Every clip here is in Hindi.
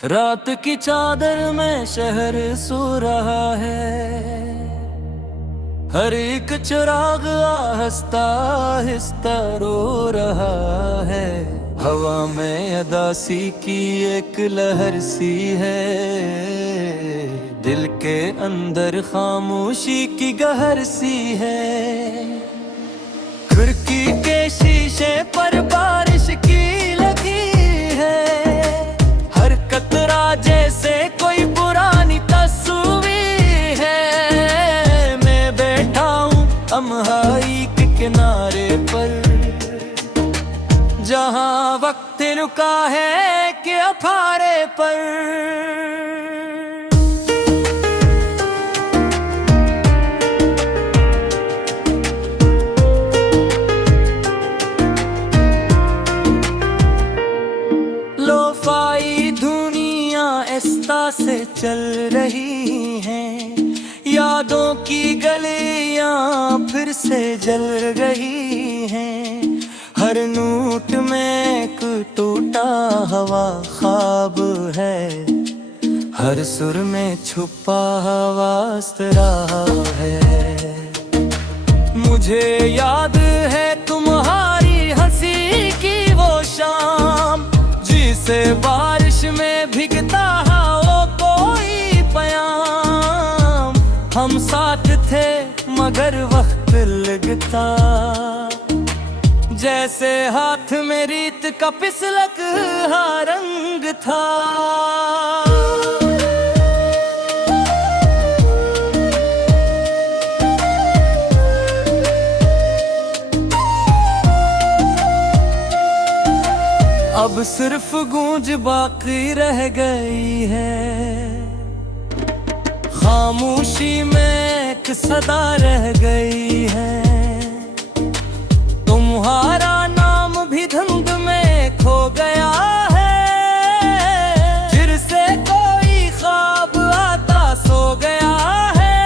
रात की चादर में शहर सो रहा है, हर एक चिराग आहिस्ता आहिस्ता रो रहा है। हवा में अदासी की एक लहर सी है, दिल के अंदर खामोशी की गहर सी है। खिड़की के शीशे पर बारिश की लगी है, हर कतरा जैसे कोई पुरानी तस्वीर है। मैं बैठा हूँ तन्हाई के किनारे पर, जहाँ वक्त रुका है कि अफारे पर। लोफाई दुनिया ऐसा से चल रही हैं, यादों की गलियां फिर से जल रही हैं। हर नोट में एक टूटा हवा ख्वाब है, हर सुर में छुपा हवा रहा है। मुझे याद है तुम्हारी हंसी की वो शाम, जिसे बारिश में भीगता हो कोई पयाम। हम साथ थे मगर वक्त लगता, जैसे हाथ में रीत का फिसलक हा रंग था। अब सिर्फ गूंज बाकी रह गई है, खामोशी में एक सदा रह गई है। तुम्हारा नाम भी धुंध में खो गया है, फिर से कोई ख्वाब आता सो गया है।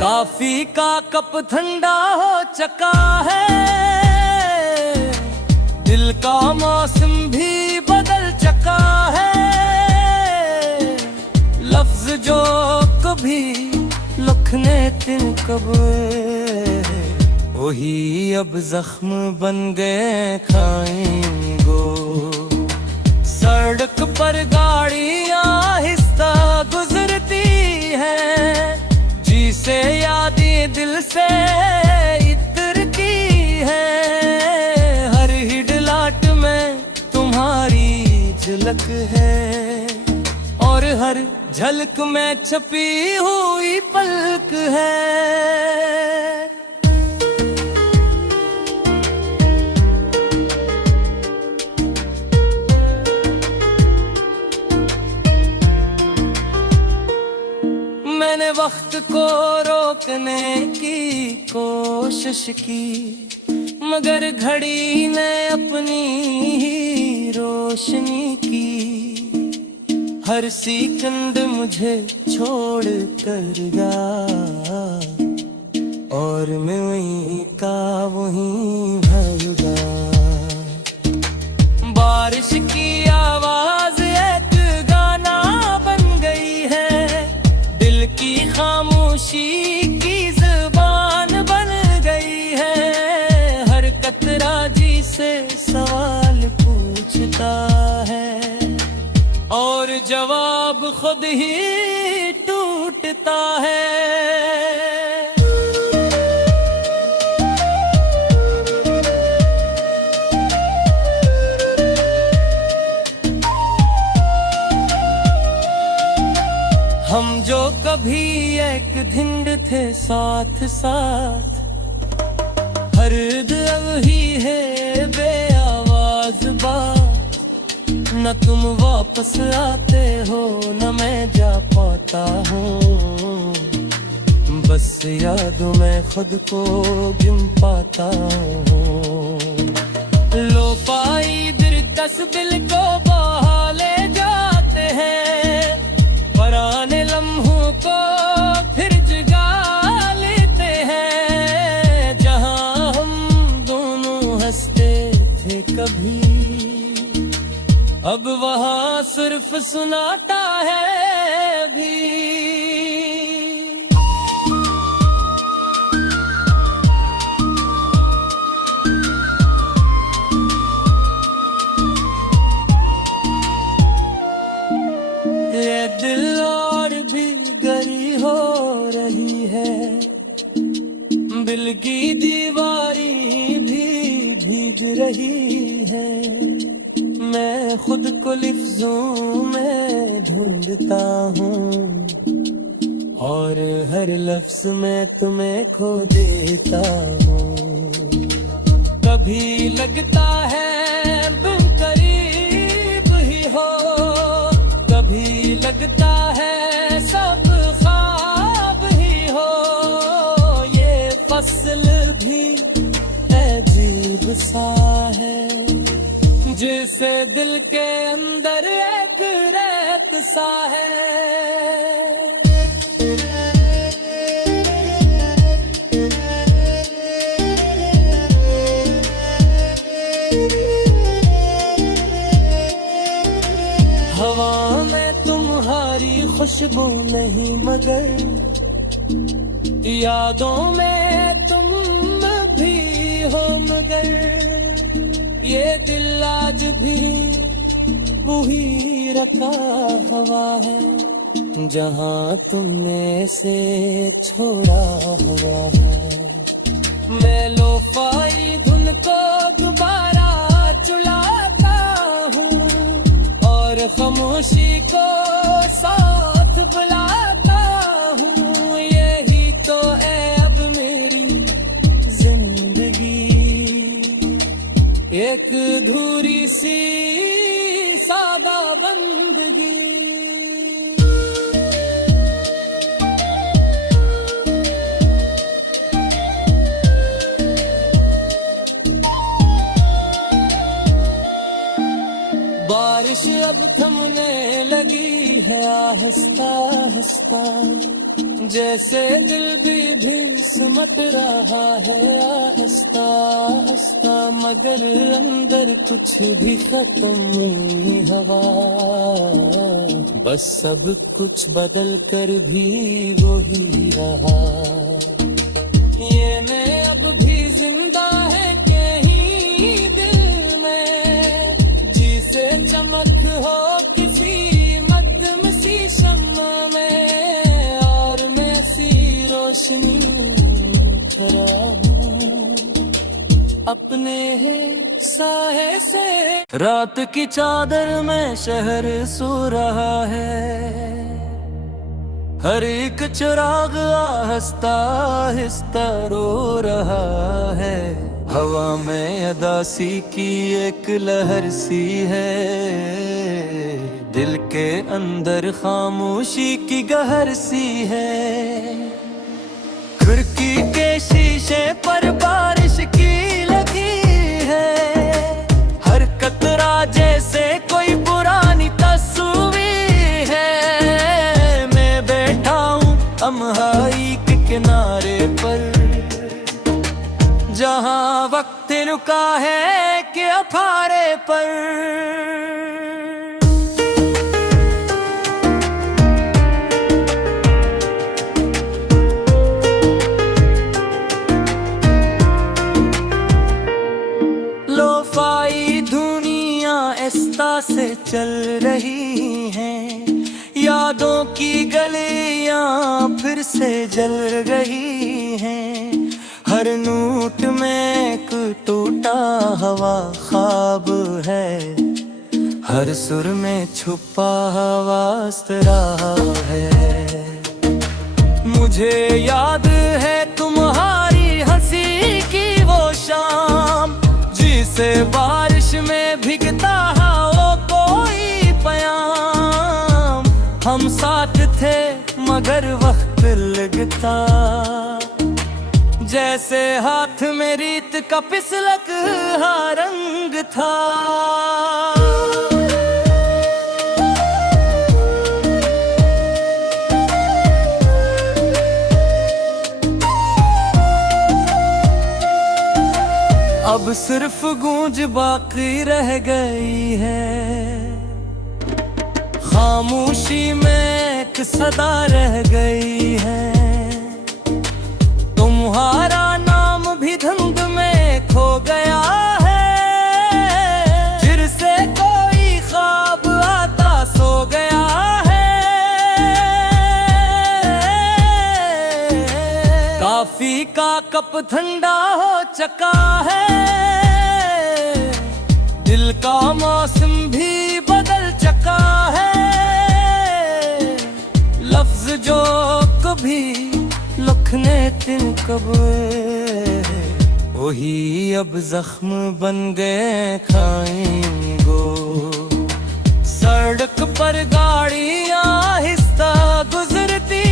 काफी का कप ठंडा हो चुका है, दिल का मौसम भी बदल चुका है। लफ्ज जो कभी लिखने तिन कब, वही अब जख्म बन गए खाएंगो। सड़क पर गाड़ियां आहिस्ता गुजरती हैं, जिसे यादें दिल से इतरती हैं। हर हिडलाट में तुम्हारी झलक है, और हर झलक में छपी हुई पलक है। मैंने वक्त को रोकने की कोशिश की, मगर घड़ी ने अपनी ही रोशनी की। हर सेकंड मुझे छोड़ कर गया, और मैं वहीं का वहीं भगा। बारिश की आवाज एक गाना बन गई है, दिल की खामोशी की जुबान बन गई है। हर कतरा जी से सवाल पूछता है, और जवाब खुद ही टूटता है। हम जो कभी एक धिंड थे साथ साथ, हर अब ही है बेआवाज बात। न तुम वापस आते हो, न मैं जा पाता हूँ, बस यादों में खुद को गिन पाता हूँ। लो पाई दिलकश दिल को बहा ले जाते हैं, पुराने लम्हों को फिर जगा लेते हैं। जहाँ हम दोनों हंसते थे कभी, अब वहाँ सिर्फ सुनाता है भी। ये दिल और भी गरी हो रही है, दिल की दीवारी भी भीग रही है। मैं खुद को लफ्जों में ढूंढता हूँ और हर लफ्ज में तुम्हें खो देता हूँ। कभी लगता है तुम करीब ही हो, कभी लगता है सब ख्वाब ही हो। ये फसल भी अजीब सा है, जिसे दिल के अंदर एक रेत सा है। हवा में तुम्हारी खुशबू नहीं, मगर यादों में तुम भी हो। मगर ये दिल आज भी वही रखा हवा है, जहाँ तुमने से छोड़ा हुआ है। मैं लोफाई धुन को दोबारा चुलाता हूँ और खामोशी को साथ बुलाता हूँ। यही तो है अब मेरी जिंदगी, एक अधूरी सी सादा बंदगी। बारिश अब थमने लगी है आहिस्ता आहिस्ता, जैसे दिल भी सुमट रहा है आहिस्ता आहिस्ता। मगर अंदर कुछ भी खत्म नहीं हवा, बस सब कुछ बदल कर भी वही रहा। ये मैं अब भी जिंदा है कहीं दिल में, जिसे चमक हो किसी मध्यम सी शम्मा में, और मैं सी रोशनी भरा हूँ अपने साए से। रात की चादर में शहर सो रहा है, हर एक चिराग आहिस्ता आहिस्ता रो रहा है। हवा में अदासी की एक लहर सी है, दिल के अंदर खामोशी की गहर सी है। खिड़की के शीशे पर बारिश की लगी है, हर कतरा जैसे कोई पुरानी तस्वीर है। मैं बैठा हूँ तन्हाई के किनारे पर, जहाँ वक्त रुका है कि अफारे पर। लोफाई दुनिया ऐसा से चल रही हैं, यादों की गलियां फिर से जल रही हैं। हर नोट में एक टूटा हवा ख्वाब है, हर सुर में छुपा हवा रहा है। मुझे याद है तुम्हारी हंसी की वो शाम, जिसे बारिश में भीगता हो कोई पयाम। हम साथ थे मगर वक्त लगता, जैसे हाथ में रीत का फिसलक हा रंग था। अब सिर्फ गूंज बाकी रह गई है, खामोशी में एक सदा रह गई है, तुम्हारा नाम भी धुंध में खो गया है। फिर से कोई ख्वाब आता सो गया है, काफी का कप ठंडा हो चुका है, दिल का मौसम भी बदल चुका है। लफ्ज जो कभी लिखने तिन कब वही अब जख्म बन गए खाएंगो। सड़क पर गाड़ियां आहिस्ता गुजरती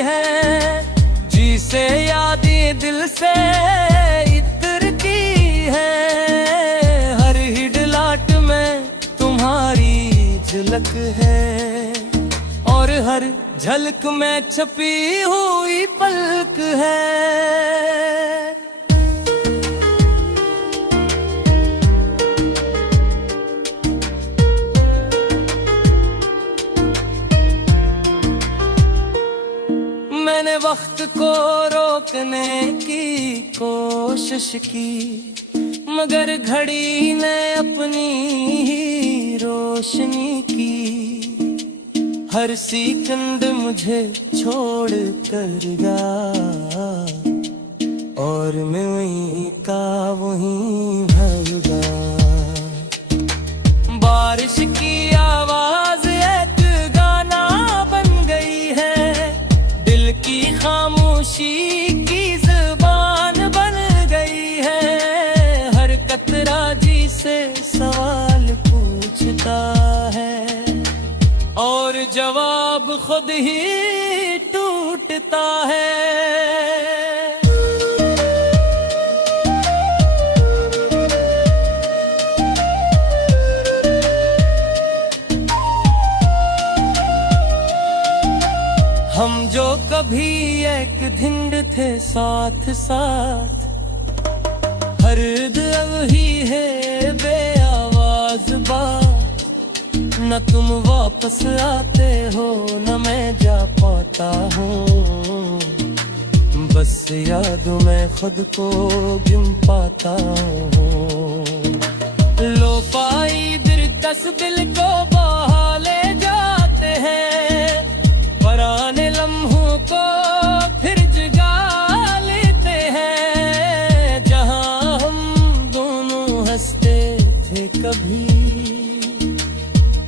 हैं, जी से यादें दिल से इतरती हैं। हर हिडलाट में तुम्हारी झलक है, और हर झलक में छपी हुई पलक है। मैंने वक्त को रोकने की कोशिश की, मगर घड़ी ने अपनी ही रोशनी की। हर सेकंड मुझे छोड़ कर गया, और मैं वहीं का वहीं भगा। बारिश की आवाज एक गाना बन गई है, दिल की खामोशी की जुबान बन गई है। हर कतरा जी से सवाल पूछता है, और जवाब खुद ही टूटता है। हम जो कभी एक धिंड थे साथ साथ, हर अब ही है बेआवाज बात। न तुम वापस आते हो, न मैं जा पाता हूँ, बस याद में खुद को गिन पाता हूँ। लो पाई दिलकश दिल को बहा ले जाते हैं, पुराने लम्हों को फिर जगा लेते हैं। जहाँ हम दोनों हंसते थे कभी,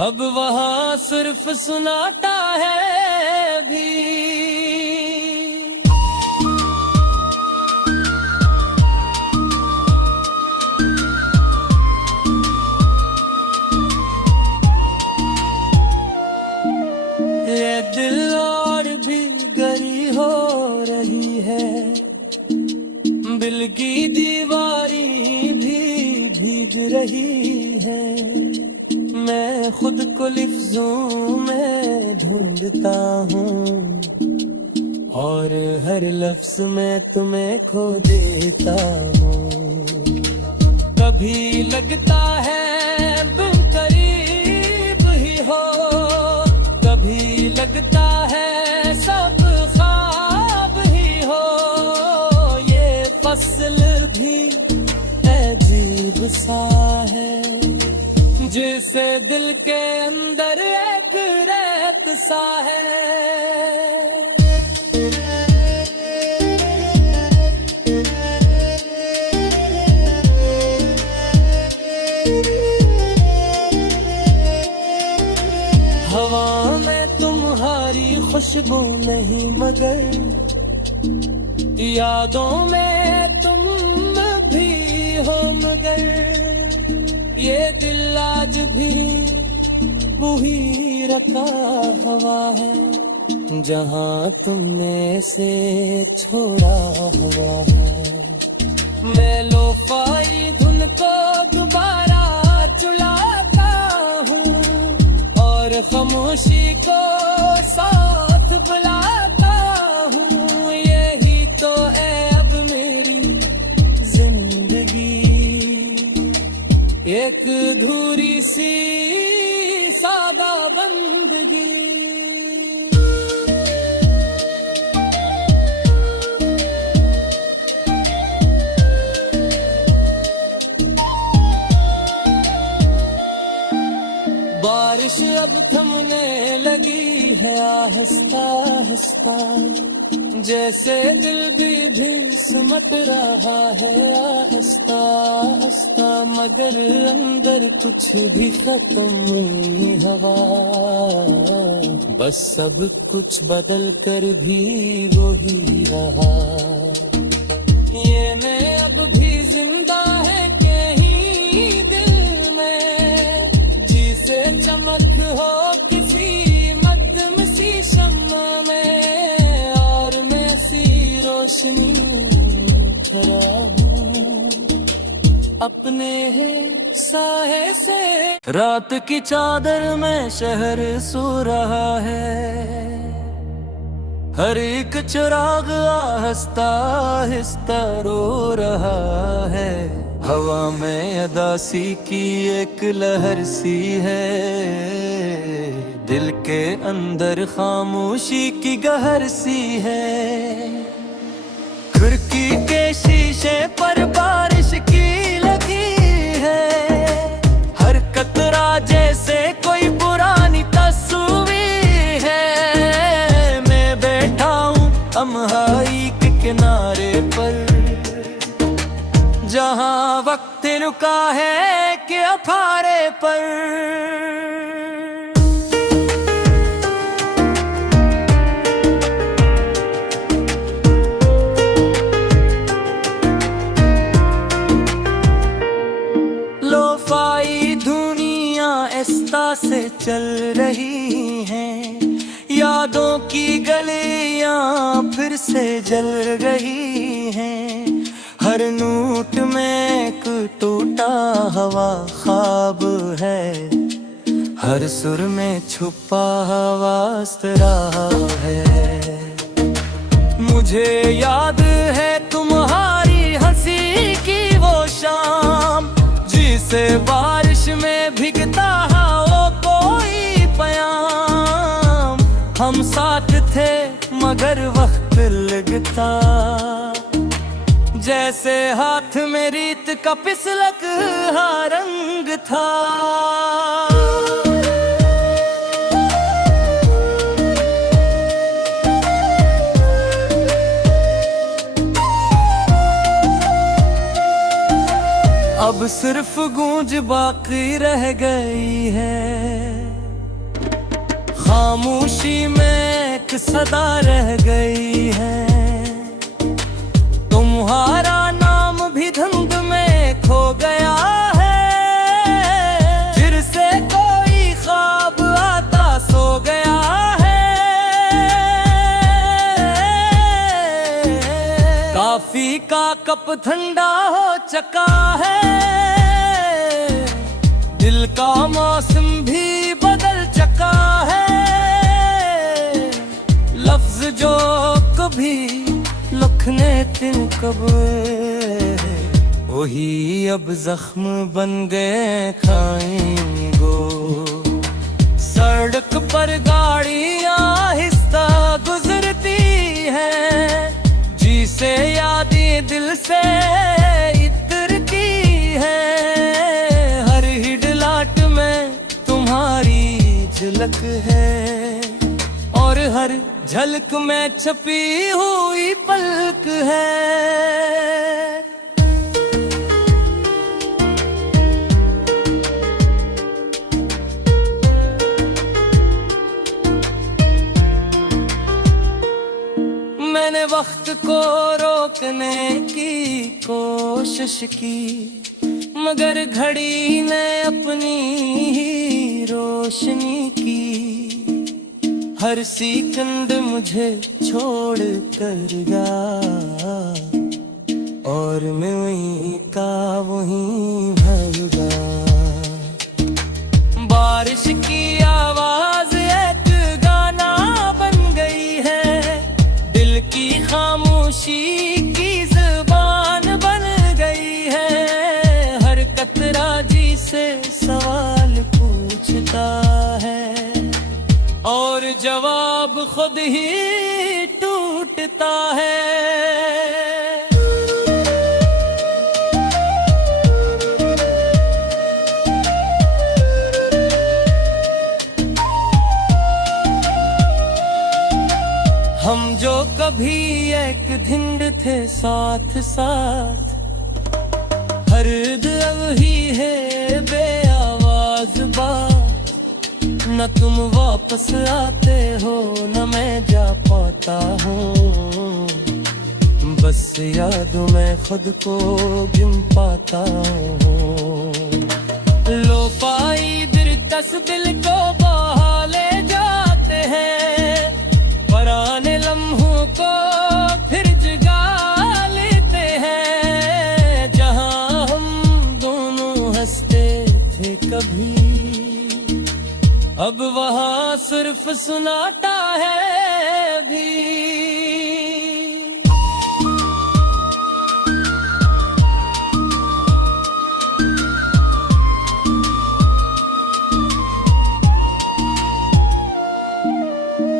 अब वहाँ सिर्फ सुनाता है भी। ये दिल और भी गरी हो रही है, दिल की दीवारी भी भीग रही है। मैं खुद को लफ्जों में ढूंढता हूँ, और हर लफ्ज में तुम्हें खो देता हूँ। कभी लगता है तुम करीब ही हो, कभी लगता है सब ख्वाब ही हो। ये फसल भी अजीब सा है, जैसे दिल के अंदर एक रेत सा है। हवा में तुम्हारी खुशबू नहीं, मगर यादों में तुम भी हो। मगर ये दिल आज भी वही रखा हवा है, जहाँ तुमने से छोड़ा हुआ है। मैं लोफाई धुन को दोबारा चुलाता हूँ, और खामोशी को साथ बुलाता हूँ। यही तो है अब मेरी जिंदगी, एक अधूरी सी सादा बंदगी। बारिश अब थमने लगी है आहिस्ता आहिस्ता, जैसे दिल भी सिमट रहा है आहिस्ता आहिस्ता, मगर अंदर कुछ भी खत्म नहीं हवा, बस सब कुछ बदल कर भी वो ही रहा। ये मैं अब भी जिंदा है कहीं दिल में, जिसे चमक हो किसी मध्यम सी शम्मा में, और मैं ऐसी रोशनी भरा हूँ अपने साए से। रात की चादर में शहर सो रहा है, हर एक चिराग आहिस्ता आहिस्ता रो रहा है। हवा में अदासी की एक लहर सी है, दिल के अंदर खामोशी की गहर सी है। खिड़की के शीशे पर बारिश की लगी है, हर कतरा जैसे कोई पुरानी तस्वीर है। मैं बैठा हूँ तन्हाई के किनारे पर, जहाँ वक्त रुका है कि अफारे पर। लोफाई दुनिया ऐसा से चल रही हैं, यादों की गलियां फिर से जल रही हैं। हर नोट में एक टूटा हवा ख्वाब है, हर सुर में छुपा हवा रहा है। मुझे याद है तुम्हारी हंसी की वो शाम, जिसे बारिश में भीगता हो कोई पयाम। हम साथ थे मगर वक्त लगता, जैसे हाथ में रीत का फिसलक हा रंग था। अब सिर्फ गूंज बाकी रह गई है, खामोशी में एक सदा रह गई है। तुम्हारा नाम भी धुंध में खो गया है, फिर से कोई ख्वाब आता सो गया है। काफी का कप ठंडा हो चुका है, दिल का मौसम भी बदल चुका है। लफ्ज जो कभी लिखने तिन कब, वही अब जख्म बन गए खाएंगो। सड़क पर गाड़ियां आहिस्ता गुजरती हैं, जिसे यादें दिल से इतरती हैं। हर हिडलाट में तुम्हारी झलक है, और हर झलक में छपी हुई पलक है। मैंने वक्त को रोकने की कोशिश की, मगर घड़ी ने अपनी ही रोशनी की। हर सेकंड मुझे छोड़ कर गया, और मैं वहीं का वहीं भगा। बारिश की आवाज एक गाना बन गई है, दिल की खामोशी की जुबान बन गई है। हर कतरा जी से सवाल पूछता है, अब खुद ही टूटता है। हम जो कभी एक धिंड थे साथ साथ, हर्द अब ही है बेआवाज बात। न तुम वापस आते हो न मैं जा पाता हूँ, बस यादों में खुद को गिन पाता हूँ। लो पाई दिलकश दिल को बहा ले जाते हैं, पुराने लम्हों को फिर जगा लेते हैं। जहां हम दोनों हंसते थे कभी, अब वहां सिर्फ सुनाता है भी।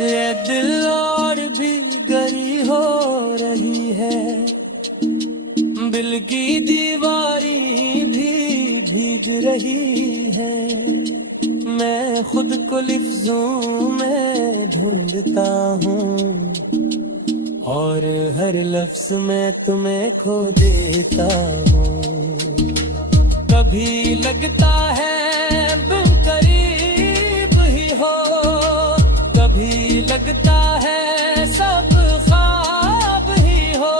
ये दिल और भी गरी हो रही है, दिल की दीवारी भी भीग रही है। मैं खुद को लफ्जों में ढूंढता हूँ और हर लफ्ज में तुम्हें खो देता हूँ। कभी लगता है तुम करीब ही हो, कभी लगता है सब ख्वाब ही हो।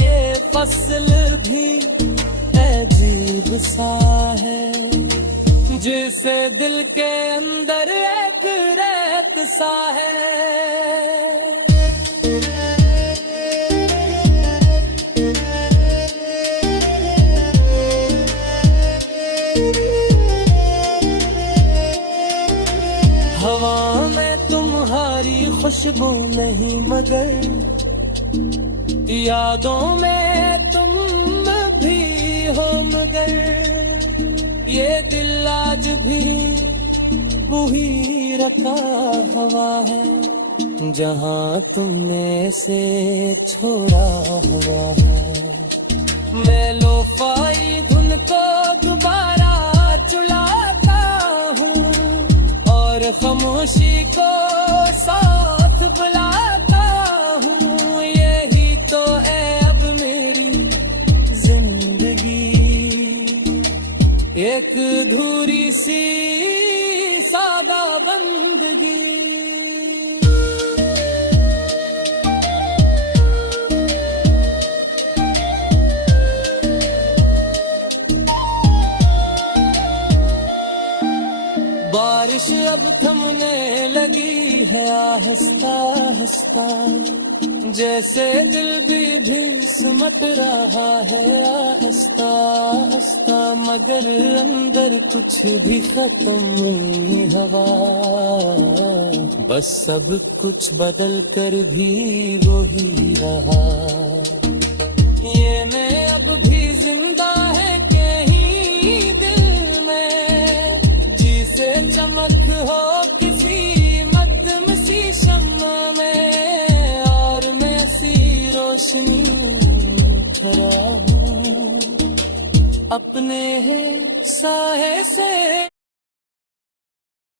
ये फसल भी अजीब सा है, जिसे दिल के अंदर एक रेत सा है। हवा में तुम्हारी खुशबू नहीं मगर यादों में तुम भी हो। मगर ये दिल आज भी वही रखा हवा है, जहाँ तुमने से छोड़ा हुआ है। मैं लोफाई धुन को दोबारा चुलाता हूँ और खामोशी को साथ बुलाता हूँ। यही तो है अब मेरी जिंदगी, एक अधूरी सी सादा बंदगी। बारिश अब थमने लगी है आहिस्ता आहिस्ता, जैसे दिल भी सिमट रहा है आहिस्ता आहिस्ता। मगर अंदर कुछ भी खत्म नहीं हवा, बस सब कुछ बदल कर भी वो ही रहा। ये मैं अब भी जिंदा है कहीं दिल में, जिसे चमक हो किसी मध्यम सी शम्मा में। और मैं ऐसी रोशनी खड़ा हूँ अपने साए से।